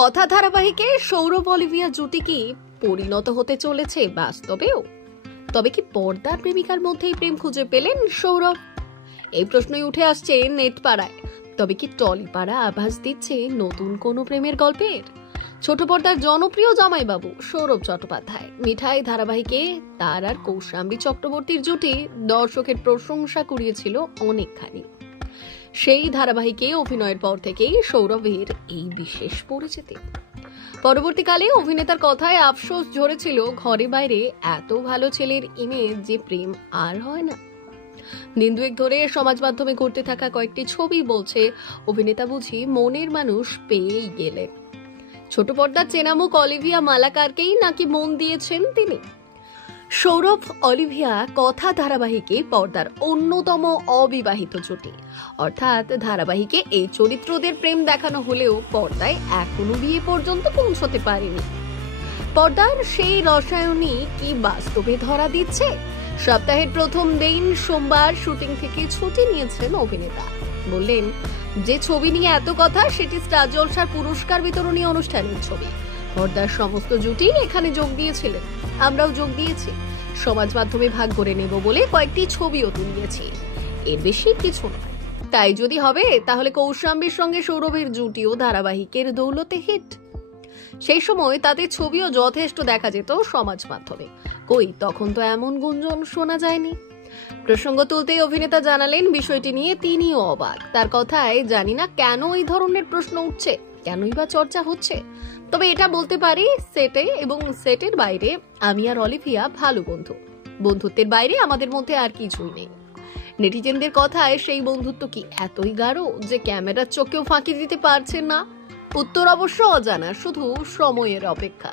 কথা ধারাবাহিকে সৌরভ অলিভিয়া জুটি কি পরিণত হতে চলেছে বাস্তবেও? তবে কি পর্দার প্রেমিকার মধ্যেই প্রেম খুঁজে পেলেন সৌরভ? এই প্রশ্নই উঠে আসছে নেট পাড়ায়। তবে কি টলিপাড়া আভাস দিচ্ছে নতুন কোনো প্রেমের গল্পের? ছোট পর্দার জনপ্রিয় জামাইবাবু সৌরভ চট্টোপাধ্যায় মিঠাই ধারাবাহিকে তার আর কৌশাম্বী চক্রবর্তীর জুটি দর্শকের প্রশংসা কুড়িয়েছিল অনেকখানি। সেই ধারাবাহিকে অভিনয়ের পর থেকেই সৌরভের এই বিশেষ পরিচিতি। পরবর্তীকালে অভিনেতার কথায় আফসোস ঝরেছিল, ঘরে বাইরে এত ভালো ছেলের ইমেজ যে প্রেম আর হয় না। দিন দুয়েক ধরে সমাজ মাধ্যমে ঘুরতে থাকা কয়েকটি ছবি বলছে অভিনেতা বুঝি মনের মানুষ পেয়েই গেলেন। ছোট পর্দার চেনামুখ অলিভিয়া মালাকারকেই নাকি মন দিয়েছেন তিনি। সৌরভ অলিভিয়া কথা ধারাবাহিকে পর্দার অন্যতম অবিবাহিত জুটি, অর্থাৎ ধারাবাহিকে এই চরিত্রদের প্রেম দেখানো হলেও পর্দায় এখনো বিয়ে পর্যন্ত পৌঁছতে পারেনি। পর্দার সেই রসায়নই কি বাস্তবে ধরা দিচ্ছে? সপ্তাহের প্রথম দিন সোমবার শুটিং থেকে ছুটি নিয়েছেন অভিনেতা। বললেন, যে ছবি নিয়ে এত কথা সেটি স্টার জলসার পুরস্কার বিতরণী অনুষ্ঠানের ছবি। পর্দার সমস্ত জুটি এখানে যোগ দিয়েছিলেন, আমরাও যোগ দিয়েছি। সমাজ মাধ্যমে ভাগ করে নেব বলে কয়েকটি ছবিও তুলিয়েছি, এর বেশি কিছু নয়। তাই যদি হবে তাহলে কৌশাম্বীর সঙ্গে সৌরভের জুটিও ধারাবাহিকের দৌলতে হিট। সেই সময় তাদের ছবিও যথেষ্ট দেখা যেত সমাজ মাধ্যমে। কই তখন তো এমন গুঞ্জন শোনা যায়নি। প্রসঙ্গ তুলতেই অভিনেতা জানালেন, বিষয়টি নিয়ে তিনিও অবাক। তার কথায় জানি না কেন এই ধরনের প্রশ্ন উঠছে, কেনই বা চর্চা হচ্ছে। তবে এটা বলতে পারি, সেটে এবং সেটের বাইরে আমি আর অলিভিয়া ভালো বন্ধু। বন্ধুত্বের বাইরে আমাদের মধ্যে আর কিছুই নেই। নেটিজেনদের কথায় সেই বন্ধুত্ব কি এতই গাঢ় যে ক্যামেরার চোখেও ফাঁকি দিতে পারছেন না? উত্তর অবশ্য অজানা, শুধু সময়ের অপেক্ষা।